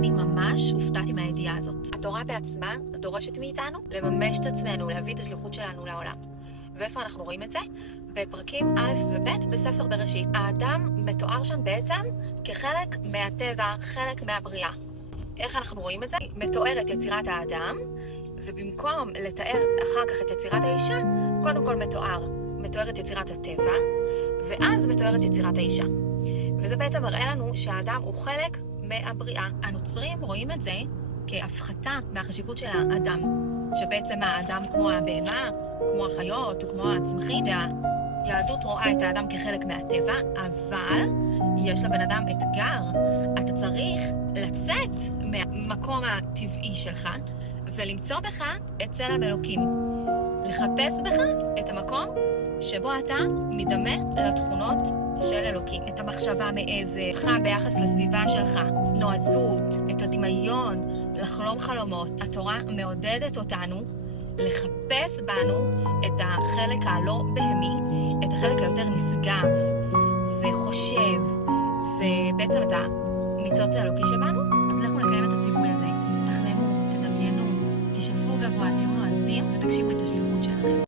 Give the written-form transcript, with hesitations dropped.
אני ממש הופתעתי מהידיעה הזאת. התורה בעצמה דורשת מאיתנו לממש את עצמנו, להביא את השליחות שלנו לעולם. ואיפה אנחנו רואים את זה? בפרקים א' וב' בספר בראשית. האדם מתואר שם בעצם כחלק מהטבע, חלק מהבריאה. איך אנחנו רואים את זה? מתואר את יצירת האדם, ובמקום לתאר אחר כך את יצירת האישה, קודם כל מתואר את יצירת הטבע, ואז מתואר את יצירת האישה. וזה בעצם מראה לנו שהאדם הוא חלק מהבריאה. הנוצרים רואים את זה כהפחתה מהחשיבות של האדם, שבעצם האדם כמו הבהמה, כמו החיות וכמו הצמחים, שהיהדות רואה את האדם כחלק מהטבע, אבל יש לבן אדם אתגר. אתה צריך לצאת מהמקום הטבעי שלך ולמצוא בך את צלם אלוקים. לחפש בך את המקום שבו אתה מדמה לתכונות של אלוקים. את המחשבה מעבר, ביחס לסביבה שלך, נועזות, את הדמיון, לחלום חלומות. התורה מעודדת אותנו לחפש בנו את החלק הלא בהמי, את החלק היותר נשגב וחושב, ובעצם את הניצוץ האלוקי שבנו.